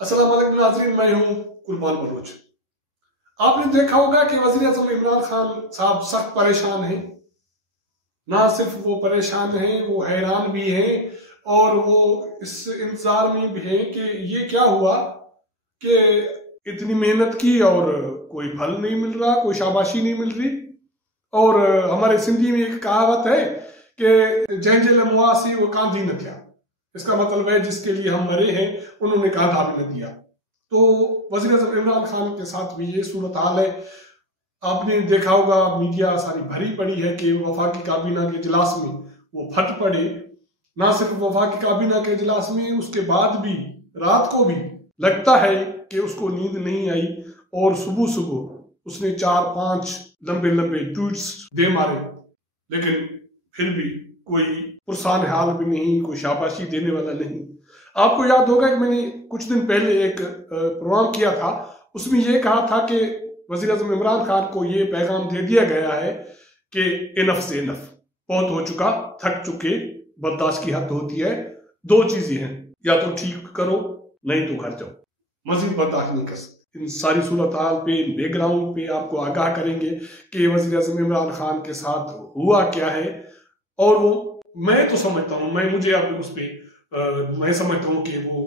अस्सलाम वालेकुम नाज़रीन, मैं हूं कुर्बान बलोच। आपने देखा होगा कि वज़ीर आज़म इमरान खान साहब सख्त परेशान हैं। ना सिर्फ वो परेशान हैं, वो हैरान भी हैं और वो इस इंतजार में भी हैं कि ये क्या हुआ कि इतनी मेहनत की और कोई फल नहीं मिल रहा, कोई शाबाशी नहीं मिल रही। और हमारे सिंधी में एक कहावत है कि जंहिंजे लाइ मुआसी वो कांधी न थिया। इसका मतलब है जिसके लिए हम मरे हैं उन्होंने कांधा भी न दिया। तो वज़ीर आज़म इमरान खान के साथ भी ये सूरत हाल है। आपने देखा होगा मीडिया सारी भरी पड़ी है कि वफाकी काबीना के इजलास में वो फट पड़े। ना सिर्फ वफाकी काबीना के इजलास में, उसके बाद भी रात को भी लगता है कि उसको नींद नहीं आई और सुबह सुबह उसने 4-5 लंबे लंबे ट्वीट्स दे मारे, लेकिन फिर भी कोई पुरसान हाल भी नहीं, कोई शाबाशी देने वाला नहीं। आपको याद होगा कि मैंने कुछ दिन पहले एक प्रोग्राम किया था, उसमें यह कहा था कि वज़ीर आज़म इमरान खान को ये पैगाम दे दिया गया है कि इनफ से इनफ, बहुत हो चुका, थक चुके, बर्दाश्त की हद होती है। 2 चीजें हैं, या तो ठीक करो नहीं तो घर जाओ, मजीद बर्दाश्त नहीं कर सकते। इन सारी सूरत हाल पे, बैकग्राउंड पे आपको आगाह करेंगे कि वज़ीर आज़म इमरान खान के साथ हुआ क्या है। और वो मैं तो समझता हूँ, मुझे अब उस पर मैं समझता हूँ कि वो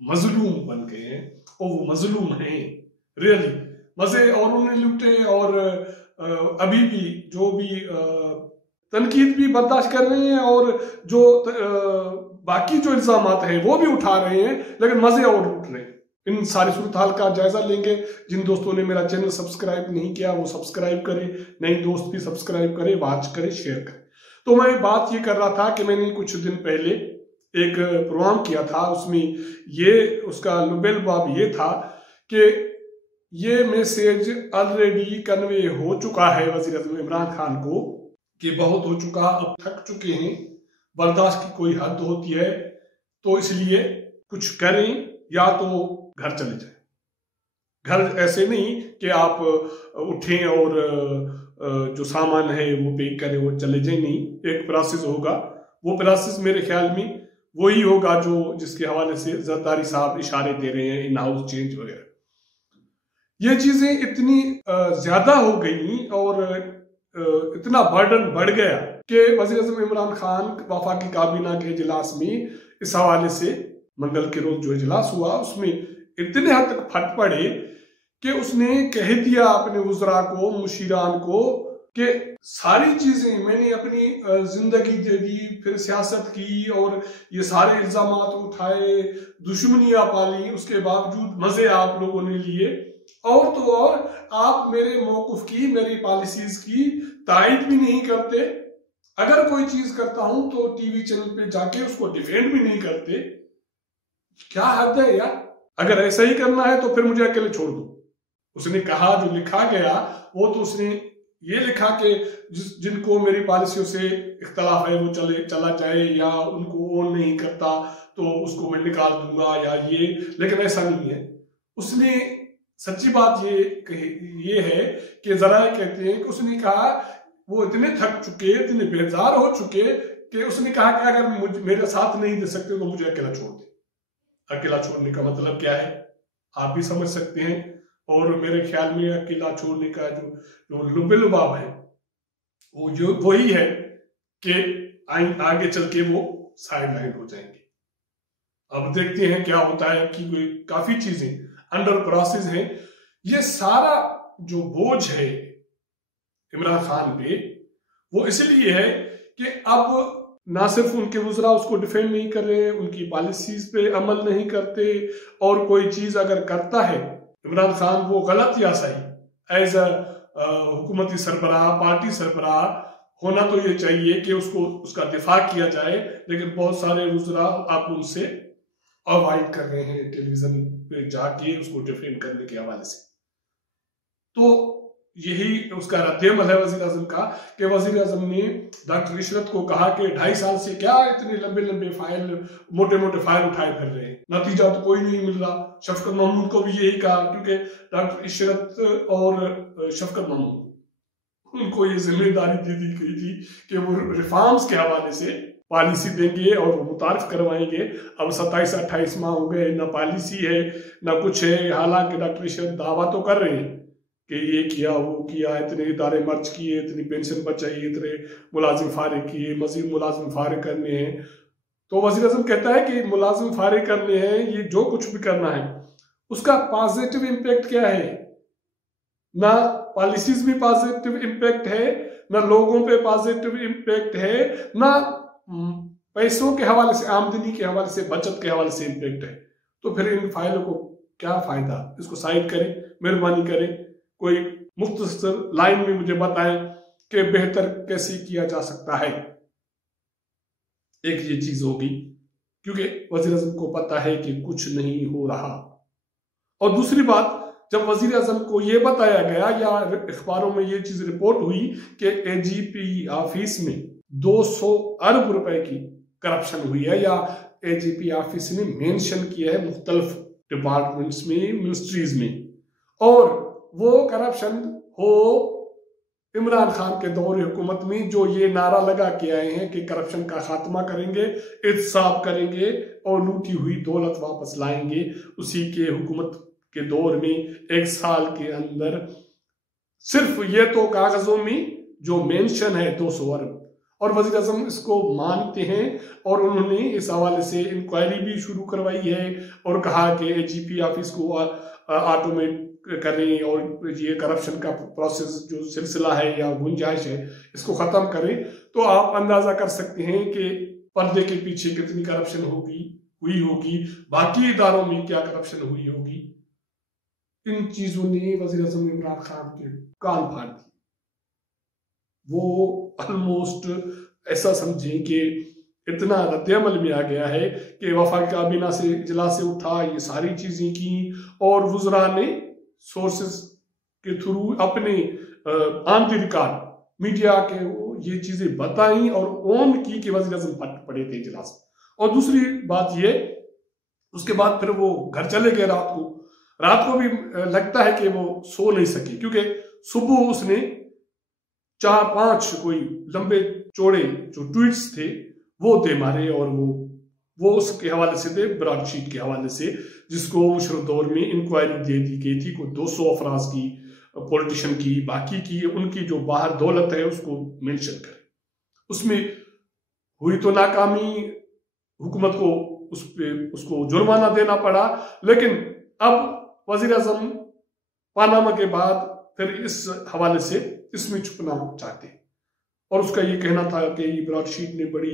मजलूम बन गए हैं और वो मजलूम हैं रियली। मजे और उन्हें लूटे और अभी भी जो भी तनकीद भी बर्दाश्त कर रहे हैं और जो बाकी जो इल्जामात हैं वो भी उठा रहे हैं, लेकिन मजे और लूट रहे हैं। इन सारी सूरत हाल का जायजा लेंगे। जिन दोस्तों ने मेरा चैनल सब्सक्राइब नहीं किया वो सब्सक्राइब करें, नए दोस्त भी सब्सक्राइब करें, वॉच करें, शेयर करें। तो मैं बात ये कर रहा था कि मैंने कुछ दिन पहले एक प्रोग्राम किया था, उसमें ये उसका लुबेलबाब ये था कि ये मैसेज ऑलरेडी कन्वे हो चुका है वज़ीर आज़म इमरान खान को कि बहुत हो चुका, अब थक चुके हैं, बर्दाश्त की कोई हद होती है, तो इसलिए कुछ करें या तो घर चले जाएं। घर ऐसे नहीं कि आप उठें और जो सामान है वो पे करें, वो चले जाए, नहीं। एक प्रोसेस होगा, वो प्रोसेस मेरे ख्याल में वही होगा जो जिसके हवाले से जरदारी साहब इशारे दे रहे हैं, इन हाउस चेंज वगैरह। ये चीजें इतनी ज्यादा हो गई और इतना बर्डन बढ़ गया कि वज़ीर आज़म इमरान खान वफाकी काबीना के इजलास में इस हवाले से मंगल के रोज जो इजलास हुआ उसमें इतने हद तक फट पड़े कि उसने कह दिया अपने वज़रा को, मुशीरान को, कि सारी चीजें मैंने अपनी जिंदगी दे दी, फिर सियासत की और ये सारे इल्जामात उठाए, दुश्मनियां पाली, उसके बावजूद मजे आप लोगों ने लिए, और तो और आप मेरे मौक़िफ़ की, मेरी पॉलिसीज की तायद भी नहीं करते। अगर कोई चीज करता हूं तो टीवी चैनल पे जाके उसको डिफेंड भी नहीं करते। क्या हद है यार। अगर ऐसा ही करना है तो फिर मुझे अकेले छोड़ दो। उसने कहा, जो लिखा गया वो तो उसने ये लिखा कि जिनको मेरी पॉलिसियों से इख्तलाफ है वो चला जाए, या उनको ओन नहीं करता तो उसको मैं निकाल दूंगा, या ये, लेकिन ऐसा नहीं है। उसने सच्ची बात ये है कि जरा कहते हैं कि उसने कहा वो इतने थक चुके, इतने बेजार हो चुके कि उसने कहा कि अगर मेरे साथ नहीं दे सकते तो मुझे अकेला छोड़ दे। अकेला छोड़ने का मतलब क्या है आप भी समझ सकते हैं। और मेरे ख्याल में अकेला छोड़ने का जो लुबेलुबाब है वो जो वही है कि आगे चल के वो साइड लाइन हो जाएंगे। अब देखते हैं क्या होता है कि काफी चीजें अंडर प्रोसेस है। ये सारा जो बोझ है इमरान खान पे वो इसलिए है कि अब ना सिर्फ उनके वज़रा उसको डिफेंड नहीं कर रहे, उनकी पॉलिसीज पे अमल नहीं करते, और कोई चीज अगर करता है इमरान खान वो गलत या सही, एज हुकूमती सरबराह, पार्टी सरबराह होना तो ये चाहिए कि उसको उसका दिफा किया जाए, लेकिन बहुत सारे वज़रा आप उनसे अवॉइड कर रहे हैं टेलीविजन पे जाके उसको डिफेंड करने के हवाले से। तो यही उसका रद्द-ए-अमल है वज़ीर आज़म का कि वज़ीर आज़म ने डॉक्टर इशरत को कहा कि 2.5 साल से क्या इतने लंबे लंबे फाइल, मोटे मोटे फाइल उठाए फिर रहे हैं, नतीजा तो कोई नहीं मिल रहा। शफकत महमूद को भी यही कहा, क्योंकि डॉक्टर इशरत और शफकत महमूद उनको ये जिम्मेदारी दे दी गई थी कि वो रिफॉर्म्स के हवाले से पॉलिसी देंगे और वो मुतारिफ करवाएंगे। अब 27-28 माह हो गए, ना पॉलिसी है ना कुछ है। हालांकि डॉक्टर ईशर दावा तो कर रहे हैं कि ये किया वो किया, इतने इदारे मर्ज किए, इतनी पेंशन बचाई, इतने मुलाजिम फारिग किए, मजीद मुलाजिम फारिग करने हैं। तो वज़ीर आज़म कहता है कि मुलाजिम फारिग करने हैं, ये जो कुछ भी करना है उसका पॉजिटिव इम्पैक्ट क्या है? ना पॉलिसीज में पॉजिटिव इम्पैक्ट है, ना लोगों पे पॉजिटिव इम्पैक्ट है, ना पैसों के हवाले से, आमदनी के हवाले से, बचत के हवाले से इम्पैक्ट है। तो फिर इन फाइलों को क्या फायदा? इसको साइड करें, मेहरबानी करें, कोई मुख्तसर लाइन में मुझे बताएं कि बेहतर कैसे किया जा सकता है। एक ये चीज होगी, क्योंकि वजीर आजम को पता है कि कुछ नहीं हो रहा। और दूसरी बात, जब वजीर आजम को ये बताया गया या अखबारों में ये चीज रिपोर्ट हुई कि एजीपी ऑफिस में 200 अरब रुपए की करप्शन हुई है, या एजीपी ऑफिस ने मेंशन किया है मुख्तलिफ डिपार्टमेंट्स में, मिनिस्ट्रीज में, और वो करप्शन हो इमरान खान के दौर हुकूमत में, जो ये नारा लगा के आए हैं कि करप्शन का खात्मा करेंगे, एहतसाब करेंगे और लूटी हुई दौलत वापस लाएंगे, उसी के हुकूमत के दौर में 1 साल के अंदर सिर्फ ये तो कागजों में जो मेंशन है 200 अरब, और वज़ीर आज़म इसको मानते हैं और उन्होंने इस हवाले से इंक्वायरी भी शुरू करवाई है और कहा कि एजीपी ऑफिस को ऑटोमेट करें और ये करप्शन का प्रोसेस जो सिलसिला है या गुंजाइश है इसको खत्म करें। तो आप अंदाजा कर सकते हैं कि पर्दे के पीछे कितनी करप्शन हुई होगी, बाकी इदारों में क्या करप्शन हुई होगी। इन चीजों ने वज़ीर आज़म इमरान खान के कान फाड़ दिए। वो ऑलमोस्ट ऐसा समझे कि इतना रद्द-ए-अमल में आ गया है कि वफाकी काबीना से इजलास से उठा, ये सारी चीजें की और वुज़रा ने सोर्सेस के थ्रू अपने ऑन द रिकॉर्ड मीडिया के ये चीजें बताई और ऑन की कि वज़ीर आज़म फट पड़े थे इजलास। और दूसरी बात ये, उसके बाद फिर वो घर चले गए रात को भी लगता है कि वो सो नहीं सके, क्योंकि सुबह उसने 4-5 कोई लंबे चौड़े जो ट्वीट्स थे वो दे मारे, और वो उसके हवाले से थे, ब्रॉडशीट के हवाले से, जिसको मुशर्रफ दौर में इंक्वायरी दे दी गई थी, कोई 200 अफराज की, पॉलिटिशियन की, बाकी की, उनकी जो बाहर दौलत है उसको मेंशन करे। उसमें हुई तो नाकामी, हुकूमत को उसको जुर्माना देना पड़ा, लेकिन अब वज़ीर आज़म पानामा के बाद फिर इस हवाले से इसमें छुपना चाहते हैं। और उसका ये कहना था कि ये ब्रॉडशीट ने बड़ी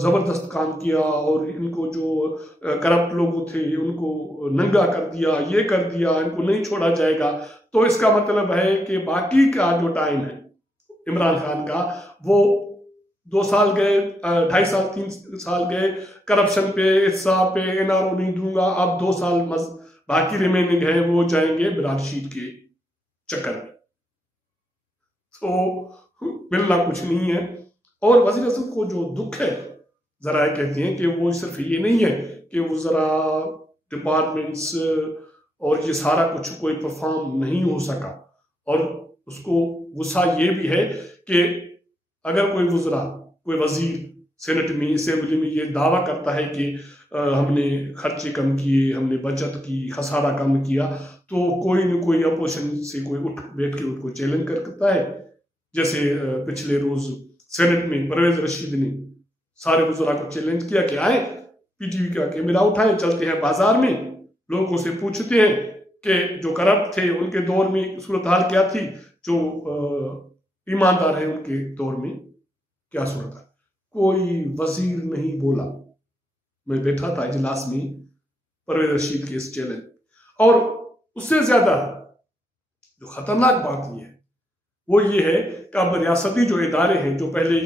जबरदस्त काम किया और इनको जो करप्ट लोग थे उनको नंगा कर दिया, ये कर दिया, इनको नहीं छोड़ा जाएगा। तो इसका मतलब है कि बाकी का जो टाइम है इमरान खान का, वो 2 साल गए, 2.5 साल 3 साल गए करप्शन पे, एहतसाब पे, एनआरओ नहीं दूंगा, अब 2 साल बाकी रिमेनिंग है वो जाएंगे ब्रॉडशीट के चक्कर में। तो मिलना कुछ नहीं है। और वज़ीर आज़म को जो दुख है, जरा कहते हैं कि वो सिर्फ ये नहीं है कि वो जरा डिपार्टमेंट्स और ये सारा कुछ कोई परफॉर्म नहीं हो सका, और उसको गुस्सा ये भी है कि अगर कोई वज़रा, कोई वजीर सेनेट में, असेंबली में ये दावा करता है कि हमने खर्चे कम किए, हमने बचत की, खसारा कम किया, तो कोई न कोई अपोजिशन से कोई उठ बैठ के उनको चैलेंज करता है। जैसे पिछले रोज सेनेट में परवेज रशीद ने सारे वज़रा को चैलेंज किया कि आए पीटीवी का कैमरा उठाएं, चलते हैं बाजार में, लोगों से पूछते हैं कि जो करप्ट थे उनके दौर में सूरत हाल क्या थी, जो ईमानदार है उनके दौर में क्या सूरत हाल। कोई वजीर नहीं बोला। मैं बैठा था इजलास में परवेज रशीद के इस चैलेंज, और उससे ज्यादा जो खतरनाक बात ये है वो ये है कि अब रियासती जो इदारे हैं, जो पहले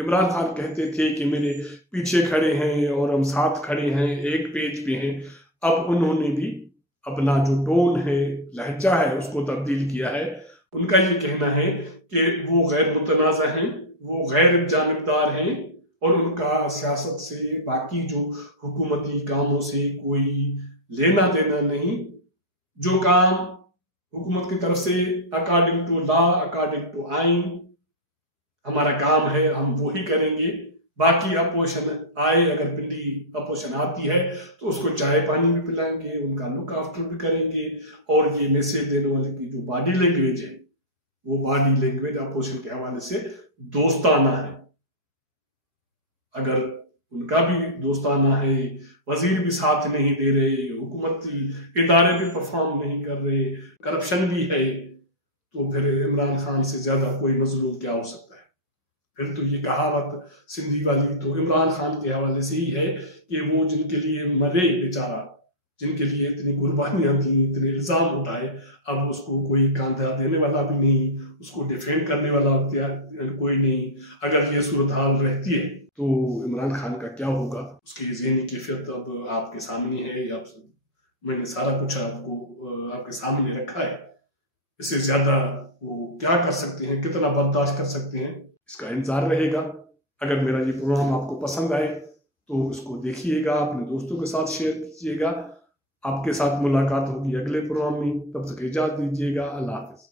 इमरान खान कहते थे कि मेरे पीछे खड़े हैं और हम साथ खड़े हैं, एक पेज पे हैं, अब उन्होंने भी अपना जो टोन है, लहजा है, उसको तब्दील किया है। उनका ये कहना है कि वो गैर मुतनाज़ा हैं, वो गैर जानिबदार हैं और उनका सियासत से, बाकी जो हुकूमती कामों से कोई लेना देना नहीं। जो काम हुकूमत की तरफ से according to law, according to आइन हमारा काम है, हम वो ही करेंगे। बाकी अपोजिशन आए, अगर पिंडी अपोजिशन आती है तो उसको चाय पानी भी पिलाएंगे, उनका लुक आफ्टर भी करेंगे। और ये मैसेज देने वाले की जो बॉडी लैंग्वेज है, वो बॉडी लैंग्वेज अपोजिशन के हवाले से दोस्ताना है। अगर उनका भी दोस्ताना है, वजीर भी साथ नहीं दे रहे, हुकूमती इदारे भी परफॉर्म नहीं कर रहे, करप्शन भी है, तो फिर इमरान खान से ज्यादा कोई मजलूम क्या हो सकता है। फिर तो ये कहावत सिंधी वाली तो इमरान खान के हवाले से ही है कि वो जिनके लिए मरे बेचारा, जिनके लिए इतनी कुर्बानियां दी, इतने इल्जाम उठाए, अब उसको कोई कांधा देने वाला भी नहीं, उसको डिफेंड करने वाला कोई नहीं। अगर ये सूरत हाल रहती है तो इमरान खान का क्या होगा, उसकी ज़हनी कैफियत अब आपके सामने है। अब मैंने सारा कुछ आपके सामने रखा है। इससे ज्यादा वो क्या कर सकते हैं, कितना बर्दाश्त कर सकते हैं, इसका इंतजार रहेगा। अगर मेरा ये प्रोग्राम आपको पसंद आए तो इसको देखिएगा, अपने दोस्तों के साथ शेयर कीजिएगा। आपके साथ मुलाकात होगी अगले प्रोग्राम में, तब तक इजाजत दीजिएगा। अल्लाह हाफिज।